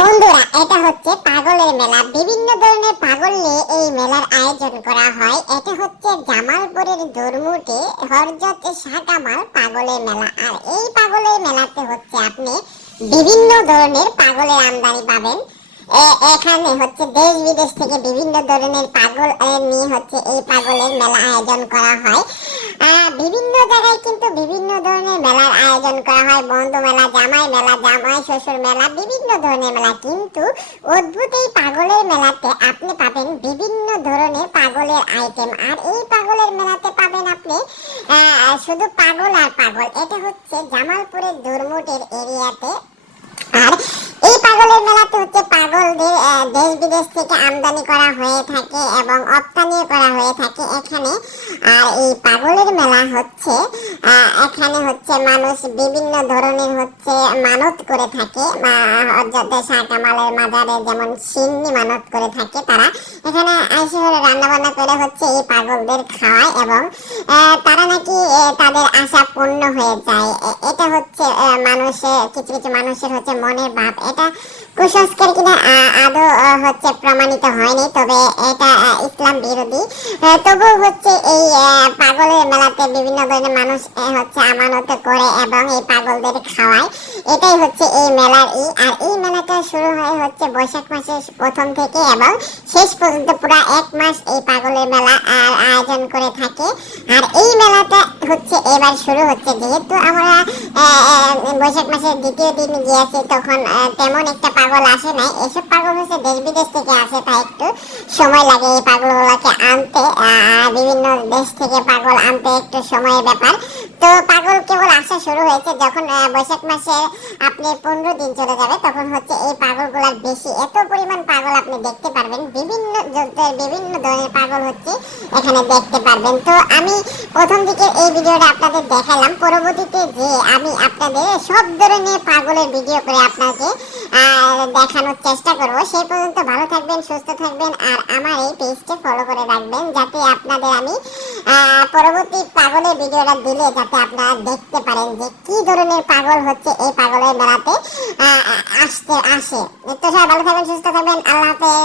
বন্ধুরা, এটা হচ্ছে পাগলের মেলা। বিভিন্ন ধরনের পাগল নিয়ে এই মেলার আয়োজন করা হয়। এটা হচ্ছে জামালপুরের দুর্মুটে হরজত শাহ কামাল পাগলের মেলা। আর এই পাগলের মেলাতে হচ্ছে আপনি বিভিন্ন ধরনের পাগলের আমদানি পাবেন। এখানে হচ্ছে দেশ বিদেশ থেকে বিভিন্ন ধরনের পাগল নিয়ে হচ্ছে এই পাগলের মেলা আয়োজন করা হয়। বিভিন্ন জায়গায় কিন্তু বিভিন্ন ধরনের মেলার আয়োজন করা হয়। বন্ধু মেলা, জামাই মেলা, জামাই শ্বশুর মেলা, বিভিন্ন ধরনের মেলা। কিন্তু অদ্ভুত এই পাগলের মেলাতে আপনি পাবেন বিভিন্ন ধরনের পাগলের আইটেম। আর এই পাগলের মেলাতে পাবেন আপনি শুধু পাগল আর পাগল। এটা হচ্ছে জামালপুরের দুর্মুটের এরিয়াতে। আর এই পাগলের মেলাতে হচ্ছে পাগলদের দেশ বিদেশ থেকে আমদানি করা হয়ে থাকে এবং রপ্তানিও করা হয়ে থাকে এখানে। আর এই পাগলের মেলা হচ্ছে এখানে হচ্ছে মানুষ বিভিন্ন ধরনের হচ্ছে মানত করে থাকে। হযরত শাহ কামালের মাজারে যেমন সিন্নি মানত করে থাকে, তারা এখানে এসে রান্না বান্না করে হচ্ছে এই পাগলদের খাওয়ায় এবং তারা নাকি তাদের আশা পূর্ণ হয়ে যায়। এটা হচ্ছে মানুষের কিছু কিছু মানুষের হচ্ছে মনের ভাব। এটা কুসংস্কার কিনা আদৌ হচ্ছে প্রমাণিত হয়নি, তবে এটা ইসলাম বিরোধী। তবু হচ্ছে এই পাগলের মেলাতে বিভিন্ন ধরনের মানুষ হচ্ছে আমানত করে এবং এই পাগলদের খাওয়ায়। এটাই হচ্ছে এই মেলার আর এই মেলাটা শুরু হয় হচ্ছে বৈশাখ মাসের প্রথম থেকে এবং শেষ পর্যন্ত পুরো এক মাস এই পাগলের মেলা আয়োজন করে থাকে। আর এই মেলাটা হচ্ছে এবার শুরু হচ্ছে, যেহেতু আমরা বৈশাখ মাসের দ্বিতীয় দিন গিয়েছি, তখন তেমন একটা পাগল আসে নাই। এসব পাগল হচ্ছে দেশ বিদেশ থেকে আসে, তাই একটু সময় লাগে এই পাগলগুলোকে আনতে। বিভিন্ন দেশ থেকে পাগল আনতে একটু সময়ের ব্যাপার। তো পাগল কেবল আসা শুরু হয়েছে যখন বৈশাখ মাসে আপনি 15 দিন চলে যাবে, তখন হচ্ছে এই পাগলগুলার বেশি, এত পরিমাণ পাগল আপনি দেখতে পারবেন। বিভিন্ন ধরনের পাগল হচ্ছে এখানে দেখতে পারবেন। তো আমি প্রথম দিকে এই ভিডিওটা আপনাদের দেখালাম, পরবর্তীতে যে আমি আপনাদের সব ধরনের পাগলের ভিডিও করে আপনাকে দেখানোর চেষ্টা করব। সেই পর্যন্ত ভালো থাকবেন, সুস্থ থাকবেন আর আমার এই পেজটা ফলো করে রাখবেন, যাতে আপনাদের আমি পরবর্তী পাগলের ভিডিওটা দিলে যাতে আপনারা দেখতে পারেন যে কি ধরনের পাগল হচ্ছে এই পাগলের মেলাতে আসে। তো সবাই ভালো থাকবেন, সুস্থ থাকবেন। আল্লাহ হাফেজ।